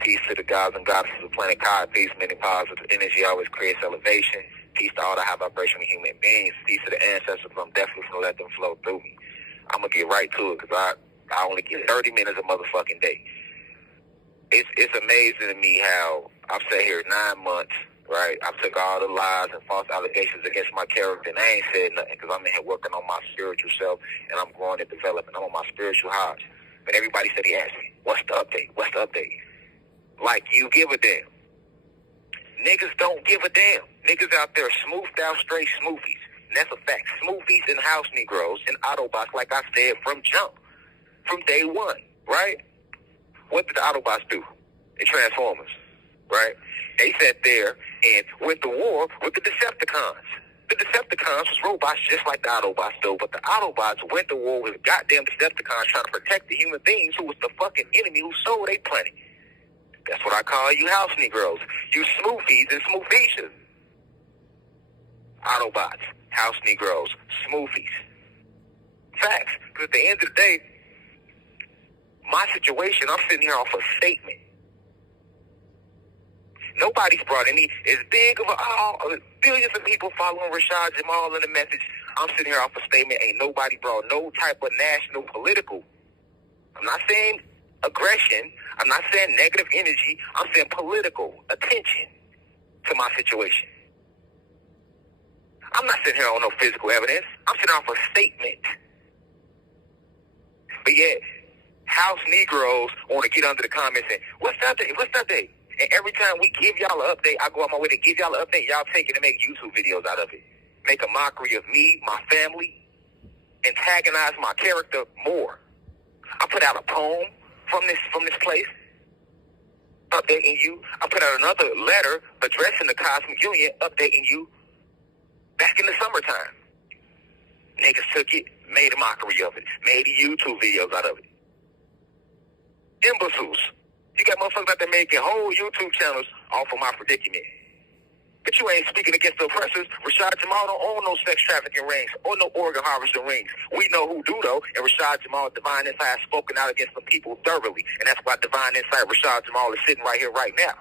Peace to the gods and goddesses of planet God. Peace, many positive energy always creates elevation. Peace to all the high vibrational human beings. Peace to the ancestors. I'm definitely going to let them flow through me. I'm going to get right to it because I only get 30 minutes a motherfucking day. It's amazing to me how I've sat here 9 months, right? I took all the lies and false allegations against my character, and I ain't said nothing because I'm in here working on my spiritual self, and I'm growing and developing. I'm on my spiritual highs. But everybody said, he asked me, what's the update? What's the update? Like you give a damn. Niggas don't give a damn. Niggas out there smoothed out straight smoothies. And that's a fact. Smoothies and house Negroes and Autobots, like I said, from jump. From day one, right? What did the Autobots do? The Transformers, right? They sat there and went to war with the Decepticons. The Decepticons was robots just like the Autobots though, but the Autobots went to war with goddamn Decepticons trying to protect the human beings who was the fucking enemy who sold their planet. That's what I call you house Negroes. You smoothies and smoothicians. Autobots, house Negroes, smoothies. Facts. Because at the end of the day, my situation, I'm sitting here off a statement. Nobody's brought any, as big of billions of people following Rashad Jamal in the message. I'm sitting here off a statement. Ain't nobody brought no type of national political. I'm not saying aggression. I'm not saying negative energy. I'm saying political attention to my situation. I'm not sitting here on no physical evidence. I'm sitting off a statement. But yet, house Negroes want to get under the comments and, what's the update? What's the update? And every time we give y'all an update, I go out my way to give y'all an update, y'all take it and make YouTube videos out of it. Make a mockery of me, my family, antagonize my character more. I put out a poem from this place, updating you. I put out another letter addressing the Cosmic Union, updating you back in the summertime. Niggas took it, made a mockery of it, made YouTube videos out of it. Imbeciles. You got motherfuckers out there making whole YouTube channels off of my predicament. But you ain't speaking against the oppressors. Rashad Jamal don't own no sex trafficking rings or no organ harvesting rings. We know who do, though, and Rashad Jamal, Divine Insight, has spoken out against some people thoroughly. And that's why Divine Insight, Rashad Jamal, is sitting right here, right now.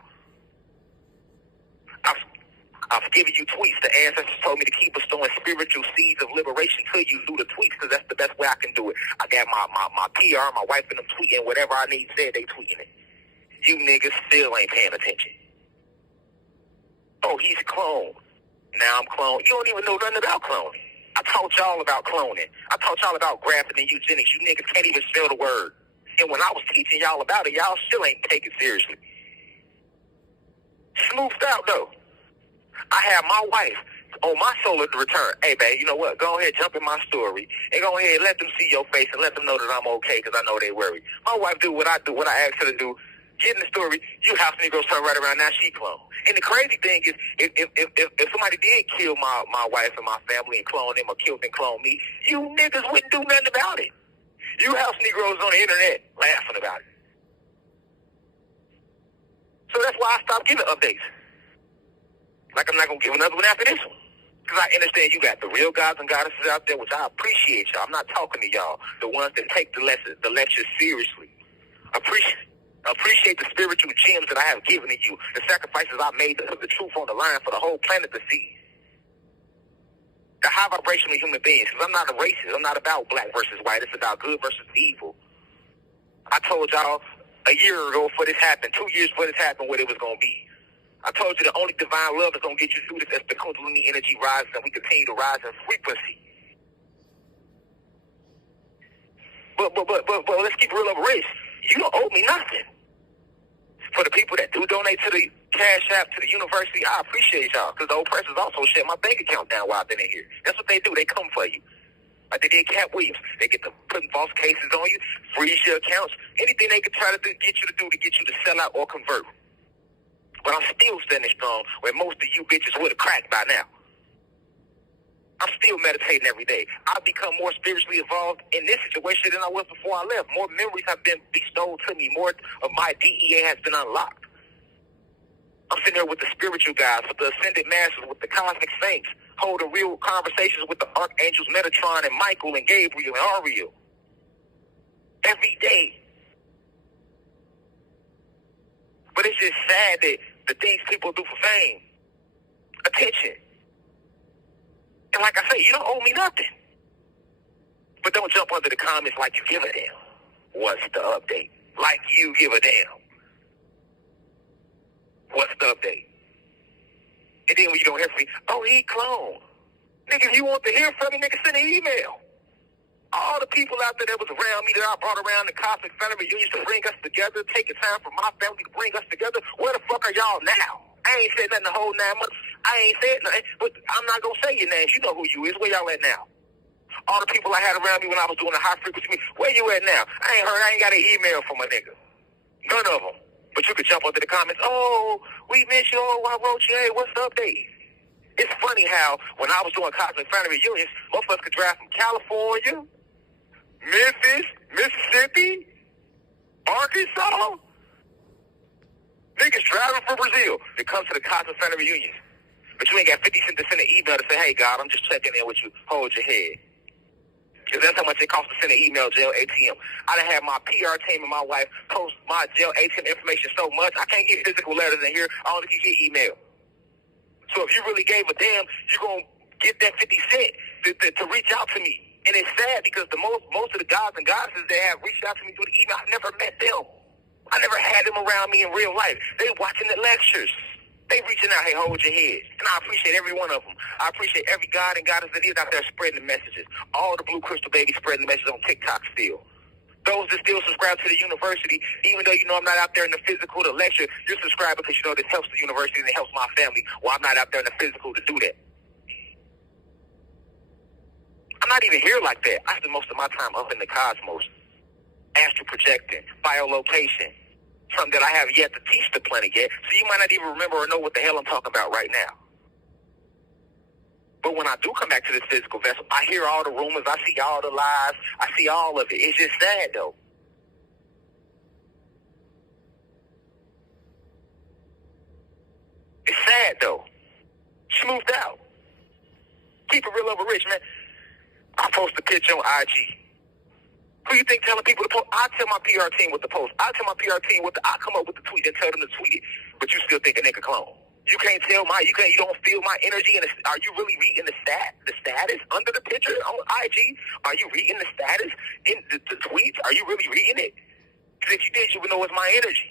I've given you tweets. The ancestors told me to keep bestowing spiritual seeds of liberation to you through the tweets because that's the best way I can do it. I got my PR, my wife and them tweeting whatever I need said, they tweeting it. You niggas still ain't paying attention. Oh, he's cloned. Now I'm cloned. You don't even know nothing about cloning. I taught y'all about cloning. I taught y'all about grafting and eugenics. You niggas can't even spell the word. And when I was teaching y'all about it, y'all still ain't take it seriously. Smoothed out, though. I have my wife on my solar return. Hey, babe, you know what? Go ahead, jump in my story, and go ahead, let them see your face and let them know that I'm okay because I know they worry. My wife do what I ask her to do. Get in the story, you house Negroes turn right around, now she clone. And the crazy thing is, if somebody did kill my wife and my family and clone them or killed and clone me, you niggas wouldn't do nothing about it. You house Negroes on the internet laughing about it. So that's why I stopped giving updates. Like I'm not going to give another one after this one. Because I understand you got the real gods and goddesses out there, which I appreciate y'all. I'm not talking to y'all, the ones that take the lecture seriously. Appreciate the spiritual gems that I have given to you, the sacrifices I made to put the truth on the line for the whole planet to see. The high vibrational human beings, because I'm not a racist. I'm not about black versus white. It's about good versus evil. I told y'all a year ago before this happened, 2 years before this happened, what it was going to be. I told you the only divine love is going to get you through this as the Kundalini energy rises and we continue to rise in frequency. But let's keep real over race. You don't owe me nothing. For the people that do donate to the Cash App, to the university, I appreciate y'all because the oppressors also shut my bank account down while I've been in here. That's what they do. They come for you. Like they did Cat Williams. They get to putting false cases on you, freeze your accounts, anything they can try to do, get you to sell out or convert. But I'm still standing strong where most of you bitches would have cracked by now. I'm still meditating every day. I've become more spiritually involved in this situation than I was before I left. More memories have been bestowed to me. More of my DEA has been unlocked. I'm sitting there with the spiritual guys, with the ascended masters, with the cosmic saints, holding real conversations with the archangels Metatron and Michael and Gabriel and Ariel. Every day. It's just sad that the things people do for fame, attention. And like I say, you don't owe me nothing. But don't jump under the comments like you give a damn. What's the update? Like you give a damn. What's the update? And then when you don't hear from me, oh, he cloned. Nigga, if you want to hear from me, nigga, send an email. All the people out there that was around me that I brought around the cosmic family reunions to bring us together, taking time from my family to bring us together, where the fuck are y'all now? I ain't said nothing the whole 9 months. I ain't said nothing, but I'm not going to say your names. You know who you is. Where y'all at now? All the people I had around me when I was doing the high frequency meeting, where you at now? I ain't got an email from a nigga. None of them. But you could jump under the comments, oh, we miss you, oh, I wrote you, hey, what's the update? It's funny how when I was doing cosmic family reunions, most of us could drive from California, Memphis, Mississippi, Arkansas. Niggas driving from Brazil to come to the cosmic family reunions. But you ain't got 50 cents to send an email to say, hey, God, I'm just checking in with you. Hold your head. Because that's how much it costs to send an email, jail ATM. I done had my PR team and my wife post my jail ATM information so much, I can't get physical letters in here. I only can get email. So if you really gave a damn, you're going to get that 50 cents to reach out to me. And it's sad because the most of the gods and goddesses that have reached out to me through the email, I never met them. I never had them around me in real life. They watching the lectures. They reaching out, hey, hold your head. And I appreciate every one of them. I appreciate every god and goddess that is out there spreading the messages. All the Blue Crystal babies spreading the messages on TikTok still. Those that still subscribe to the university, even though you know I'm not out there in the physical to lecture, you're subscribed because you know this helps the university and it helps my family while I'm not out there in the physical to do that. I'm not even here like that. I spend most of my time up in the cosmos, astral projecting, biolocation, something that I have yet to teach the planet yet, so you might not even remember or know what the hell I'm talking about right now. But when I do come back to this physical vessel, I hear all the rumors, I see all the lies, I see all of it. It's just sad, though. It's sad, though. She moved out. Keep it real over rich, man. I post a picture on IG. Who you think telling people to post? I tell my PR team what to post. I tell my PR team I come up with the tweet and tell them to tweet it. But you still think a nigga clone. You can't tell you don't feel my energy. Are you really reading the status under the picture on IG? Are you reading the status in the tweets? Are you really reading it? Because if you did, you would know it's my energy.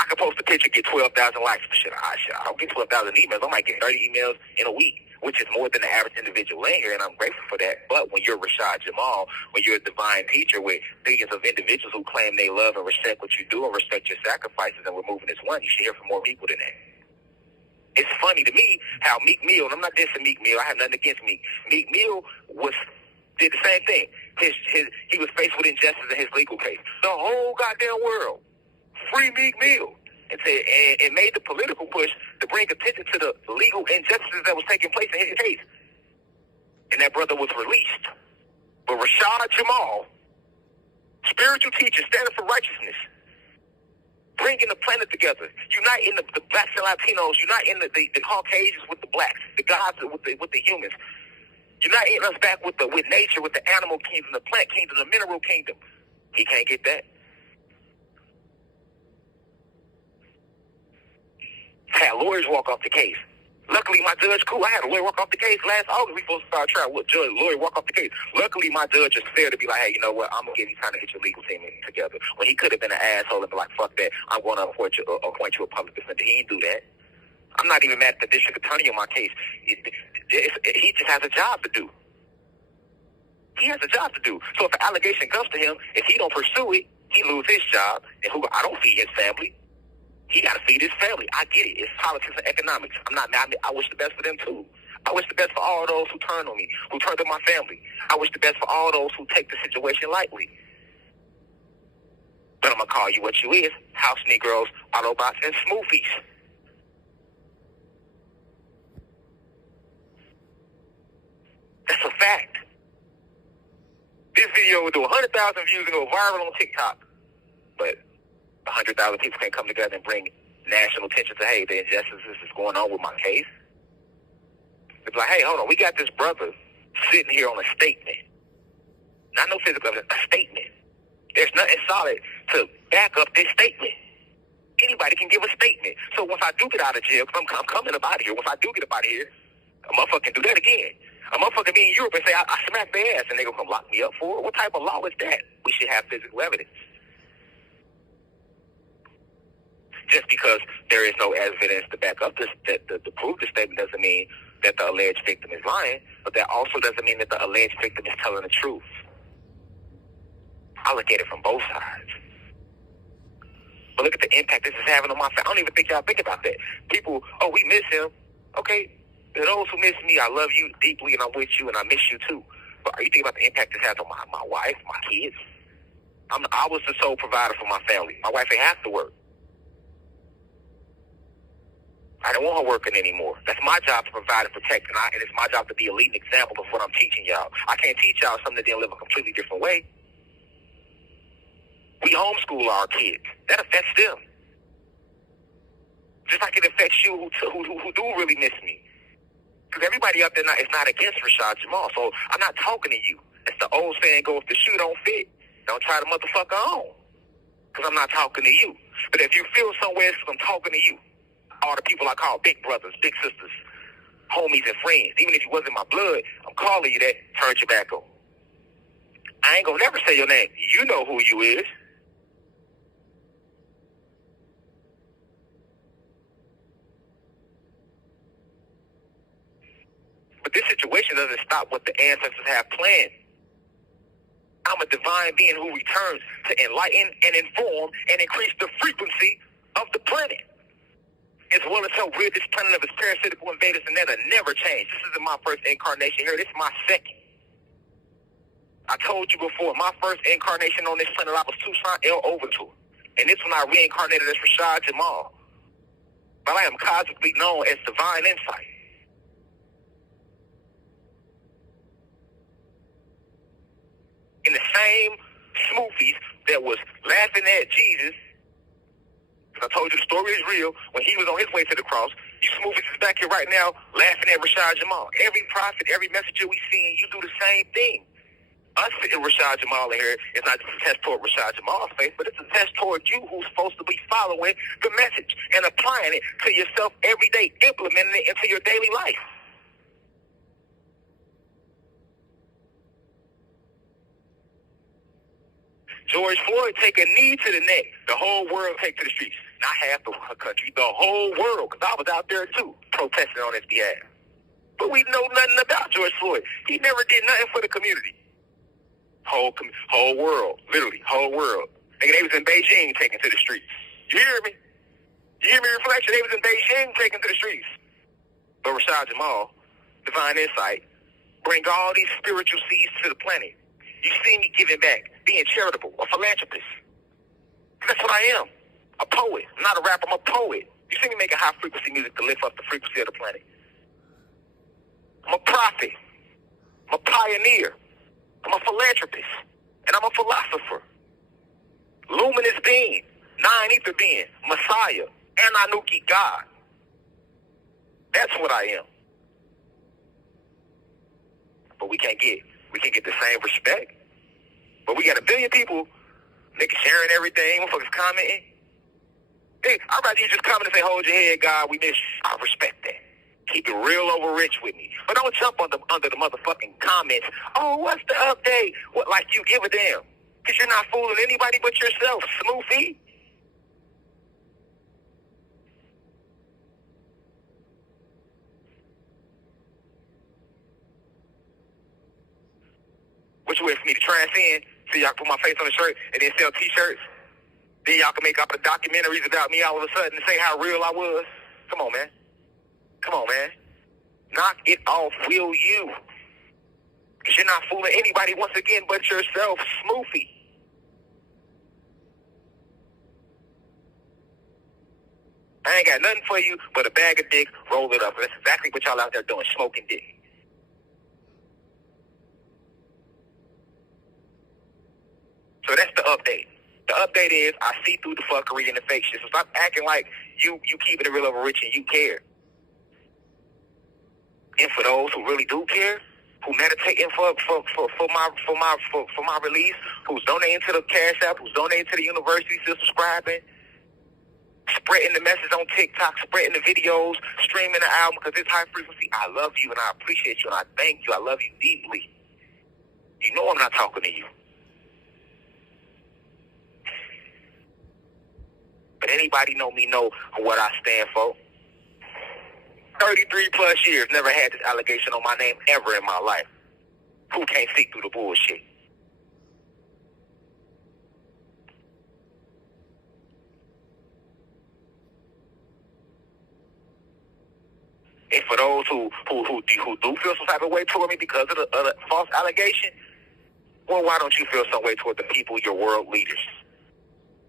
I can post a picture, get 12,000 likes for shit. I don't get 12,000 emails. I might get 30 emails in a week, which is more than the average individual in here, and I'm grateful for that. But when you're Rashad Jamal, when you're a divine teacher with billions of individuals who claim they love and respect what you do and respect your sacrifices, and we're moving as one, you should hear from more people than that. It's funny to me how Meek Mill, and I'm not dissing Meek Mill, I have nothing against Meek. Meek Mill did the same thing. He was faced with injustice in his legal case. The whole goddamn world. Free Meek Mill. And made the political push to bring attention to the legal injustices that was taking place in his case. And that brother was released. But Rashad Jamal, spiritual teacher, standing for righteousness, bringing the planet together, uniting the blacks and Latinos, uniting the Caucasians with the blacks, the gods with the humans, uniting us back with nature, with the animal kingdom, the plant kingdom, the mineral kingdom. He can't get that. Had lawyers walk off the case. Luckily, my judge, cool. I had a lawyer walk off the case last August. We supposed to start trial. What judge, lawyer walk off the case? Luckily, my judge is fair to be like, hey, you know what? I'm going to give you time to get your legal team together. When he could have been an asshole and be like, fuck that. I'm going to appoint you a public defender. He didn't do that. I'm not even mad at the district attorney on my case. He just has a job to do. He has a job to do. So if an allegation comes to him, if he don't pursue it, he lose his job. And I don't feed his family. He got to feed his family. I get it. It's politics and economics. I'm not mad. I wish the best for them, too. I wish the best for all those who turn on me, who turn to my family. I wish the best for all those who take the situation lightly. But I'm going to call you what you is, house Negroes, Autobots, and Smoothies. That's a fact. This video will do 100,000 views and go viral on TikTok. But 100,000 people can't come together and bring national attention to, hey, the injustices is going on with my case. It's like, hey, hold on, we got this brother sitting here on a statement. Not no physical evidence, a statement. There's nothing solid to back up this statement. Anybody can give a statement. So once I do get out of jail, because I'm coming up out of here, once I do get up out of here, a motherfucker can do that again. A motherfucker be in Europe and say, I smacked their ass, and they gonna come lock me up for it. What type of law is that? We should have physical evidence. Just because there is no evidence to back up this, to prove the statement doesn't mean that the alleged victim is lying, but that also doesn't mean that the alleged victim is telling the truth. I look at it from both sides. But look at the impact this is having on my family. I don't even think y'all think about that. People, oh, we miss him. Okay, to those who miss me, I love you deeply and I'm with you and I miss you too. But are you thinking about the impact this has on my wife, my kids? I was the sole provider for my family. My wife ain't have to work. I don't want her working anymore. That's my job to provide and protect, and it's my job to be a leading example of what I'm teaching y'all. I can't teach y'all something that they'll live a completely different way. We homeschool our kids. That affects them. Just like it affects you who do really miss me. Because everybody out there is not against Rashad Jamal, so I'm not talking to you. It's the old saying, go if the shoe don't fit, don't try the motherfucker on. Because I'm not talking to you. But if you feel somewhere, it's because I'm talking to you. All the people I call big brothers, big sisters, homies and friends. Even if you wasn't my blood, I'm calling you that, turn your back on. I ain't gonna never say your name. You know who you is. But this situation doesn't stop what the ancestors have planned. I'm a divine being who returns to enlighten and inform and increase the frequency of the planet, as well as help rid this planet of its parasitical invaders, and that'll never change. This isn't my first incarnation here. This is my second. I told you before, my first incarnation on this planet, I was Tucson El Overture. And this when I reincarnated as Rashad Jamal. But I am cosmically known as Divine Insight. In the same smoothies that was laughing at Jesus, I told you the story is real. When he was on his way to the cross, you smoothies is back here right now laughing at Rashad Jamal. Every prophet, every messenger we see, you do the same thing. Us sitting Rashad Jamal in here is not just a test toward Rashad Jamal's faith, but it's a test toward you who's supposed to be following the message and applying it to yourself every day, implementing it into your daily life. George Floyd take a knee to the neck. The whole world take to the streets. Not half the country, the whole world, because I was out there too, protesting on his behalf. But we know nothing about George Floyd. He never did nothing for the community. Whole world, literally, whole world. Nigga, they was in Beijing taking to the streets. You hear me? You hear me, Reflection? They was in Beijing taking to the streets. But Rashad Jamal, Divine Insight, bring all these spiritual seeds to the planet. You see me giving back, being charitable, a philanthropist. That's what I am, a poet. I'm not a rapper, I'm a poet. You see me making high-frequency music to lift up the frequency of the planet. I'm a prophet. I'm a pioneer. I'm a philanthropist. And I'm a philosopher. Luminous being, nine-ether being, Messiah, Ananuki God. That's what I am. But we can't get the same respect. But we got 1 billion people, niggas sharing everything, motherfuckers commenting. Hey, I'd rather you just comment and say, hold your head, God, we miss you. I respect that. Keep it real over rich with me. But don't jump under the motherfucking comments. Oh, what's the update? What, like you give a damn? Because you're not fooling anybody but yourself, Smoothie. Which way for me to transcend so y'all can put my face on a shirt and then sell t-shirts? Then y'all can make up documentaries about me all of a sudden and say how real I was? Come on, man. Come on, man. Knock it off, will you? Because you're not fooling anybody once again but yourself, Smoothie. I ain't got nothing for you but a bag of dick, roll it up. That's exactly what y'all out there doing, smoking dick. So that's the update. The update is I see through the fuckery and the fake shit. So stop acting like you keeping it real over rich and you care. And for those who really do care, who meditating for my release, who's donating to the Cash App, who's donating to the university, still subscribing, spreading the message on TikTok, spreading the videos, streaming the album, because it's high frequency. I love you and I appreciate you and I thank you. I love you deeply. You know I'm not talking to you. But anybody know me know what I stand for. 33 plus years, never had this allegation on my name ever in my life. Who can't see through the bullshit? And for those who do feel some type of way toward me because of the false allegation, well, why don't you feel some way toward the people, your world leaders,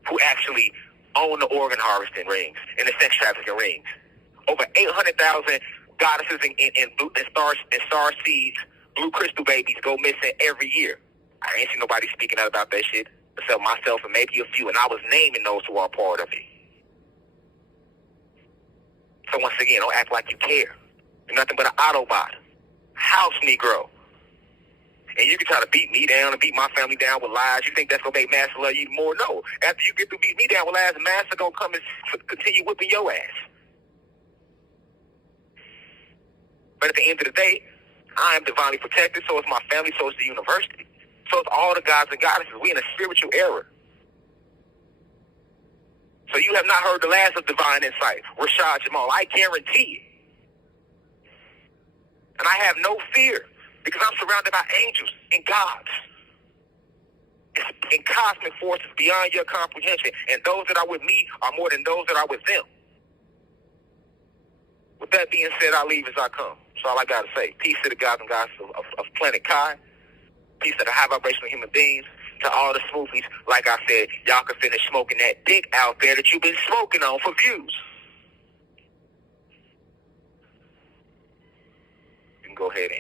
who actually own the organ harvesting rings and the sex trafficking rings? Over 800,000 goddesses and star seeds, blue crystal babies go missing every year. I ain't seen nobody speaking out about that shit except myself and maybe a few, and I was naming those who are part of it. So once again, don't act like you care. You're nothing but an Autobot, house Negro. And you can try to beat me down and beat my family down with lies. You think that's going to make Master love you more? No. After you get to beat me down with lies, Master going to come and continue whipping your ass. But at the end of the day, I am divinely protected, so is my family, so is the university. So it's all the gods and goddesses. We in a spiritual era. So you have not heard the last of Divine Insight, Rashad Jamal. I guarantee it. And I have no fear because I'm surrounded by angels and gods and cosmic forces beyond your comprehension. And those that are with me are more than those that are with them. With that being said, I leave as I come. That's all I got to say. Peace to the gods and goddesses of planet Kai. Peace to the high vibrational human beings. To all the smoothies, like I said, y'all can finish smoking that dick out there that you've been smoking on for views. You can go ahead and